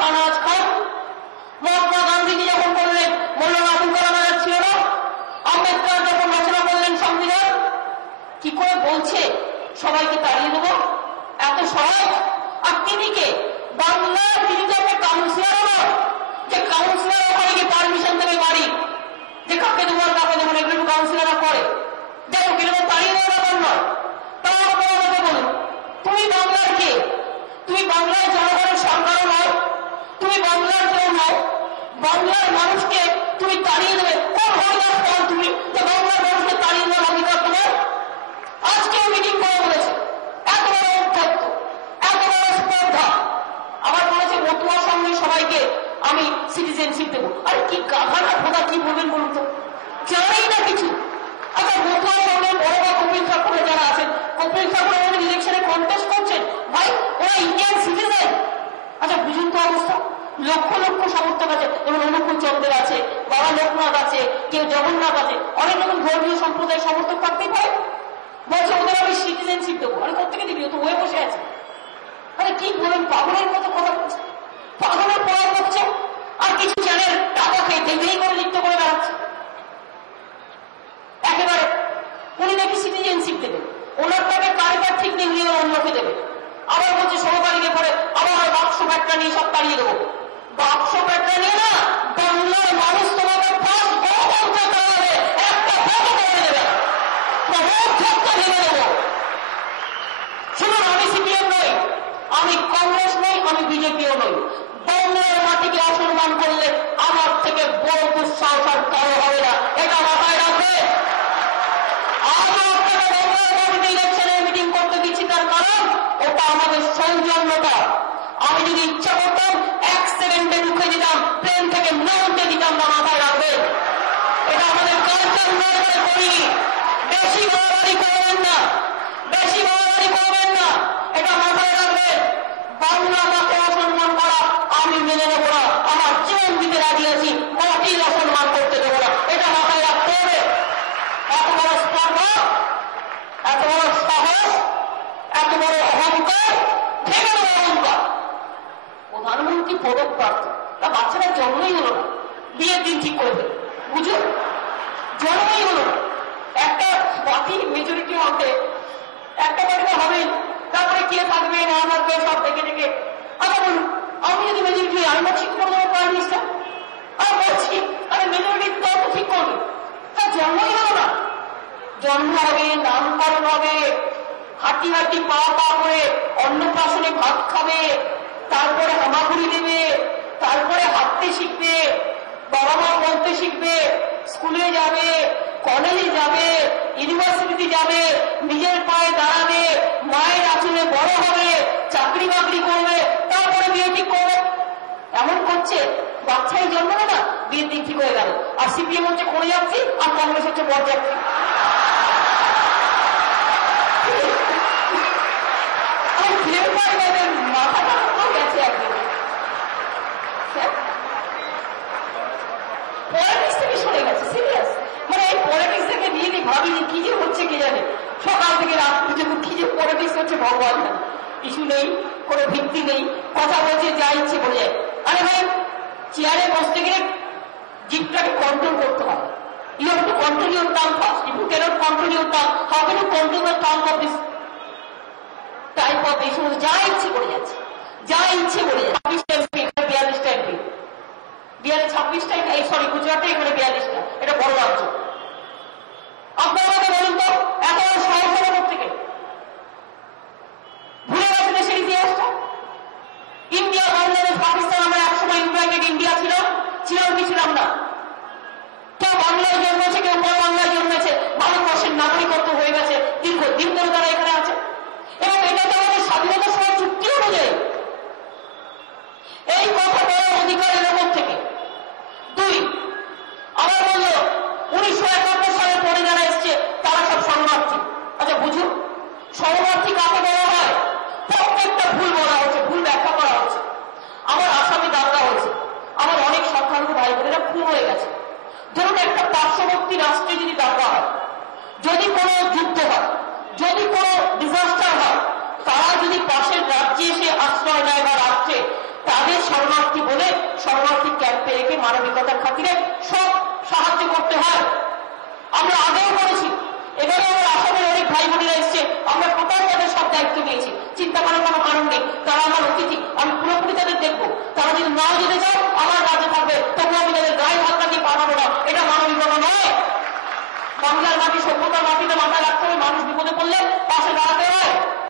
শাহনাজ খান, মহাত্মা গান্ধীজি যখন বললেন, মৌলানা আবুল কালাম আজাদ ছিল না, আম্বেদকর যখন রচনা করলেন সংবিধান, কি করে বলছে সবাইকে তাড়িয়ে দেবো, এত সহজ। আর তিনি কে? বাংলার তিনি তো একটা কাউন্সিলর নয় যে কাউন্সিলর ওখানে গিয়ে পারমিশন দেবে বাড়ি যে কাকে দেবো আর কাকে দেবো, এগুলো কাউন্সিলররা করে। দেখো কিরকম তাড়িয়ে দেওয়ার ব্যাপার নয়। তারপর আমাকে বলুন, তুমি বাংলার কে? তুমি বাংলার জনগণের সরকারও নয়, তুমি বাংলার কেউ নয়, বাংলার মানুষকে তুমি তাড়িয়ে দেবে। কোন হরিদাস পাল তুমি যে বাংলার মানুষকে তাড়িয়ে দেওয়ার অধিকার তোমার? আজকেও মিটিং করে বলেছে, এত বড় উদ্ধত্ত, এত বড় স্পর্ধা। আবার বলেছে মতুয়ার সঙ্গে সবাইকে আমি সিটিজেনশিপ দেবো। আরে কি গাধানা ফোদা, কি বলবেন বলুন তো, জানেই না কিছু। আচ্ছা মতুয়ার সঙ্গে বড় বা কপিল ঠাকুরের যারা আছেন, কপিল ঠাকুর আমাদের ইলেকশনে কন্টেস্ট করছেন, ভাই ওরা ইন্ডিয়ান সিটিজেন। আচ্ছা বুঝুন তো অবস্থা, লক্ষ লক্ষ সমর্থক আছে, যেমন অনুকূল চন্দ্রের আছে, বাবা লোকনাথ আছে, কেউ জগন্নাথ আছে, অনেক রকম ধর্মীয় সম্প্রদায়ের সমর্থক থাকতেই পারে। বলছে ওদের আমি সিটিজেনশিপ দেবো। আরে কোথেকে দিবি? ও তো হয়ে বসে আছে। আরে কি বলেন, পাগলের মতো কথা বলছে, পাগলের পড়া করছে। আর কিছু চ্যানেল টাকা খেয়ে দেখেই করে লিপ্ত করে বেড়াচ্ছে একেবারে। উনি নাকি সিটিজেনশিপ দেবেন, ওনার টাকা কারবার ঠিক নেই, উনি অন্যকে দেবে। আবার বলছে 16 তারিখে পরে আবার বাক্স ব্যাটটা নিয়ে সব তাড়িয়ে দেবো। বাক্স ব্যাটটা নিয়ে না, বাংলার মানুষ তোমাকে ফার্স্ট গণতন্ত্র চালাবে, একটা ভোটও করে দেবে, ভেবে দেবো। শুনুন, আমি সিপিএম নই, আমি কংগ্রেস নই, আমি বিজেপিও নই। বাংলার মাটিকে অসম্মান করলে আমার থেকে বড় দুঃসাহস আর কারো হবে না, এটা মাথায় রাখবে। আমি আপনাকে বাংলার মাটিতে ইলেকশনে মিটিং করতে দিচ্ছি, তার কারণ ওটা আমাদের সৌজন্যতা। আমি যদি ইচ্ছা করতাম 1 সেকেন্ডে ঢুকে দিতাম, প্লেন থেকে নামতে দিতাম না, মাথায় রাখবে। এটা আমাদের কালচার নয়, করি। বেশি বাড়াবাড়ি করবেন না, বেশি বাড়াবাড়ি করবেন না, এটা মাথায় রাখবেন। বাংলা মাকে অসম্মান করা আমি মেনে নেব না, আমার জীবন দিতে রাজি আছি, মাটির অসম্মান করতে দেবো না, এটা মাথায় রাখতে হবে। এত বড় স্পর্ধা, এত বড় সাহস, এত বড় অহংকার, ভেঙে দেবো অহংকার। প্রধানমন্ত্রী পদক প্রার্থী, তা বাচ্চারা জন্মই হলো না, বিয়ের দিন ঠিক করে দেবে, বুঝুন, জন্মই হলো না। একটা বাকি মেজরিটি হবে, একটা বাড়িতে হবেন, তারপরে কে থাকবে না থাকবে সব দেখে দেখে। আচ্ছা বলুন, আমি যদি মেজরিটি আমি ঠিক করে দেবো প্রাইম মিনিস্টার, আমি বলছি আরে মেজরিটি তো ঠিক করবে, তার জন্মই হলো না। জন্ম হবে, নামকরণ হবে, হাঁটি হাঁটি পা পা করে অন্নপ্রাশনে ভাত খাবে, তারপরে হামাগুড়ি দেবে, তারপরে হাঁটতে শিখবে, বাবা মা বলতে শিখবে, স্কুলে যাবে, কলেজে যাবে, ইউনিভার্সিটিতে যাবে, নিজের পায়ে দাঁড়াবে, মায়ের আঁচলে বড় হবে, চাকরি বাকরি করবে, তারপরে বিয়ে ঠিক করবে। এমন করছে, বাচ্চাই জন্মাবে না, বিয়ের দিন ঠিক হয়ে গেল। আর সিপিএম হচ্ছে করে যাচ্ছি, আর কংগ্রেস হচ্ছে বর যাচ্ছি। মাথাটা গেছে একদম। পলিটিক্স থেকে সরে গেছে, সিরিয়াস। মানে এই পলিটিক্স থেকে নিয়ে ভাবিনি কি যে হচ্ছে কে জানে, সকাল থেকে রাত পর্যন্ত কি যে পলিটিক্স হচ্ছে ভগবান জানে। কিছু নেই, কোনো ভিত্তি নেই, কথা বলছে যা ইচ্ছে বলে যায়। আরে ভাই, চেয়ারে বসতে গেলে জিপটাকে কন্ট্রোল করতে হবে। You have to control your tongue first. If you cannot control your tongue, how can you control the tongue of this type of এই সময় যা ইচ্ছে করে যাচ্ছে, যা ইচ্ছে বলে যাচ্ছে। 42টা এমপি, বিহারে 26টা, এই সরি গুজরাটে এখানে 42টা, এটা বড় রাজ্য। আপনারা আমাকে বলুন তো, এত সাহস হলো থেকে ভুলে গেছে দেশের ইতিহাসটা। ইন্ডিয়া, বাংলাদেশ, পাকিস্তান, আমরা একসময় ইউনাইটেড ইন্ডিয়া ছিলাম, ছিলাম কি ছিলাম না? কেউ বাংলায় জন্মেছে, কেউ পর বাংলায় জন্মেছে, ভারতবর্ষের নাগরিকত্ব হয়ে গেছে, দীর্ঘদিন ধরে তারা এখানে আছে। এবং এটা তো আমাদের স্বাধীনতার সময় চুক্তি অনুযায়ী। এই কথা বলার অধিকার এর উপর থেকে। 2, আবার বলল 1971 সালের পরে যারা এসছে তারা সব শরণার্থী। আচ্ছা বুঝুন, শরণার্থী কাকে বলা হয়? প্রত্যেকটা ভুল বলা হচ্ছে, ভুল ব্যাখ্যা করা হচ্ছে। আমার আসামে দাঙ্গা হয়েছে, আমার অনেক সংখ্যালঘু ভাই বোনেরা খুন হয়ে গেছে। ধরুন একটা পার্শ্ববর্তী রাষ্ট্রে যদি দাঙ্গা হয়, যদি কোনো যুদ্ধ হয়, যদি কোনো ডিজাস্টার মানবিকতার খাতিরে সব সাহায্য করতে হয়। আমরা আগেও করেছি, এবারে আমার আসামের অনেক ভাই বোনেরা এসছে, আমরা কোথাও তাদের সব দায়িত্ব নিয়েছি, চিন্তা করার কোনো কারণ নেই। তারা আমার অতিথি, আমি পুরোপুরি তাদের দেখবো। তারা যদি নাও যেতে চাও আমার রাজ্যে থাকবে, তবু আমি তাদের গায়ে